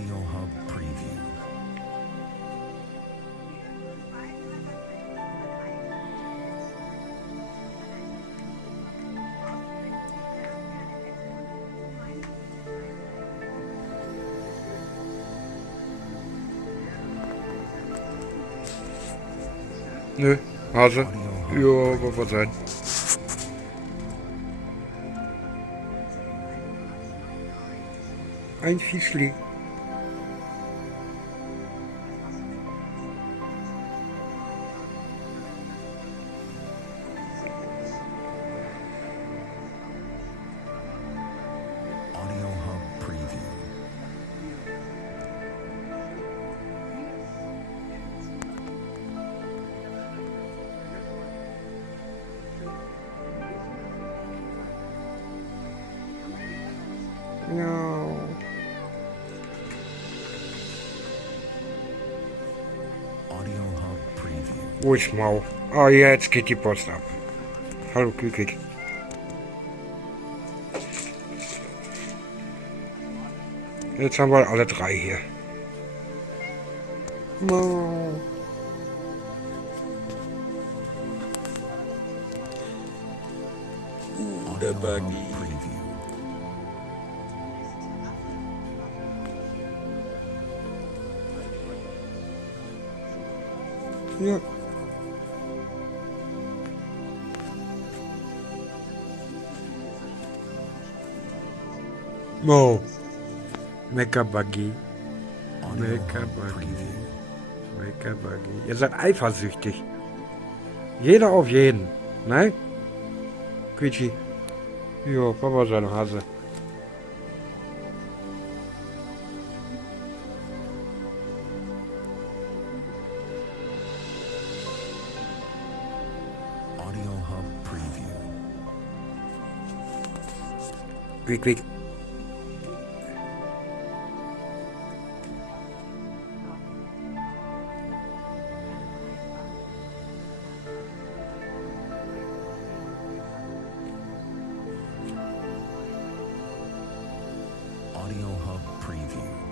Audio Hub Preview. Nö, Hase. Ja, wird was sein. Ein Fischli. Audio Hub Preview. Ja. Audio Hub Preview. Wo ist Mau? Ah, jetzt geht die Post ab. Hallo, Kükik. Jetzt haben wir alle drei hier. Mau. Audio Hub Preview. Ja. Mo. Meckerbuggy. Audio Hub Meckerbuggy. Preview. Meckerbuggy. Ihr seid eifersüchtig. Jeder auf jeden. Ne? Quietschi. Ja, Papa seine Hase. Audio Hub Preview. Quick, quick. Audio Hub Preview.